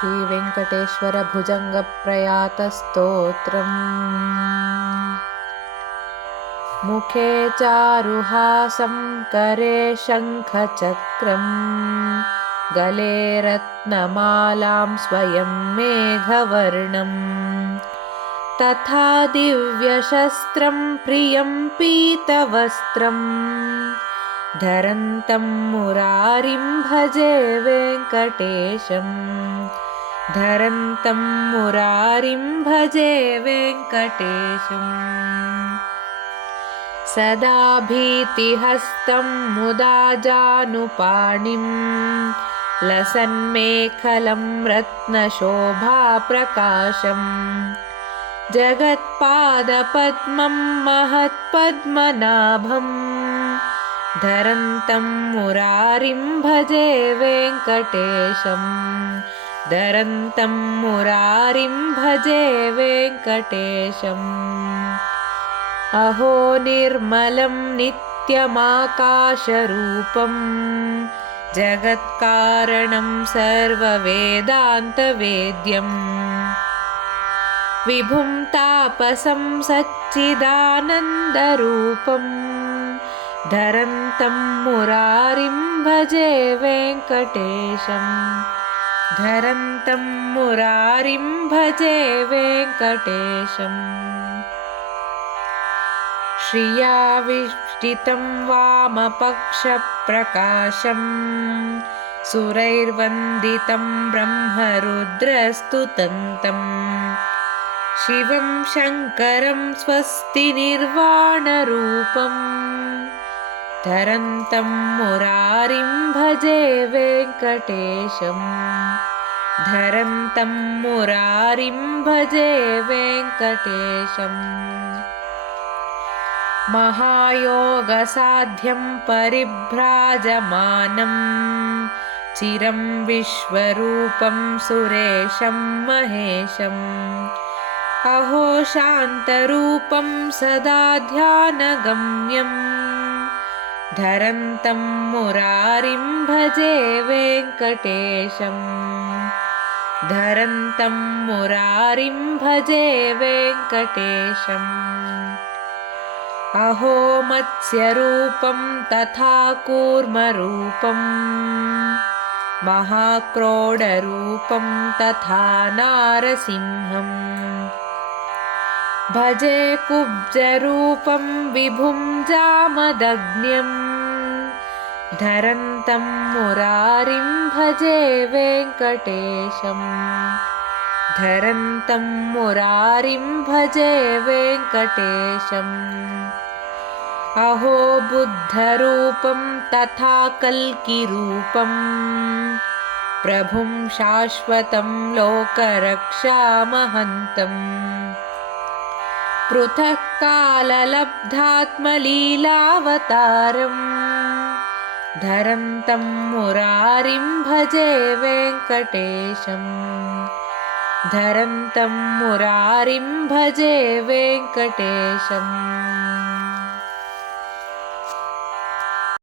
श्रीवेङ्कटेश्वर भुजङ्गप्रयातस्तोत्रम्। मुखे चारुहासं करे शङ्खचक्रम्, गले रत्नमालां स्वयं मेघवर्णम्, तथा दिव्यशस्त्रं प्रियं पीतवस्त्रम्, धरन्तं मुरारिं भजे वेङ्कटेशम्, धरन्तं मुरारिं भजे वेङ्कटेशम्। सदा भीतिहस्तं मुदा जानुपाणिं, लसन्मेखलं रत्नशोभाप्रकाशम्, जगत्पादपद्मं महत्पद्मनाभम्, धरन्तं मुरारिं भजे वेङ्कटेशम्, धरन्तं मुरारिं भजे वेङ्कटेशम्। अहो निर्मलं नित्यमाकाशरूपं, जगत्कारणं सर्ववेदान्तवेद्यम्, विभुं तापसं सच्चिदानन्दरूपं, धरन्तं मुरारिं भजे वेङ्कटेशम्, धरन्तं मुरारिं भजे वेङ्कटेशम्। श्रिया विष्टितं वामपक्षप्रकाशं, सुरैर्वन्दितं ब्रह्मरुद्रस्तुतन्तं, शिवं शङ्करं स्वस्ति निर्वाणरूपं, धरन्तं मुरारिं भजे वेङ्कटेशम्, धरन्तं मुरारिं भजे वेङ्कटेशम्। महायोगसाध्यं परिभ्राजमानं, चिरं विश्वरूपं सुरेशं महेशम्, अहो शान्तरूपं सदा ध्यानगम्यं, धरन्तं मुरारिं भजे वेङ्कटेशम्, धरन्तं मुरारिं भजे वेङ्कटेशम्। अहो मत्स्यरूपं तथा कूर्मरूपं, महाक्रोडरूपं तथा नारसिंहम्, भजे कुब्जरूपं विभुं जामदग्न्यं, धरन्तं मुरारिं भजे वेङ्कटेशम्, धरन्तं मुरारिं भजे वेङ्कटेशम्। अहो बुद्धरूपं तथा कल्किरूपं, प्रभुं शाश्वतं लोकरक्षामहन्तम्, पृथक् काललब्धात्मलीलावतारम्, धरन्तं मुरारिं भजे वेङ्कटेशम्, धरन्तं मुरारिं भजे वेङ्कटेशम्।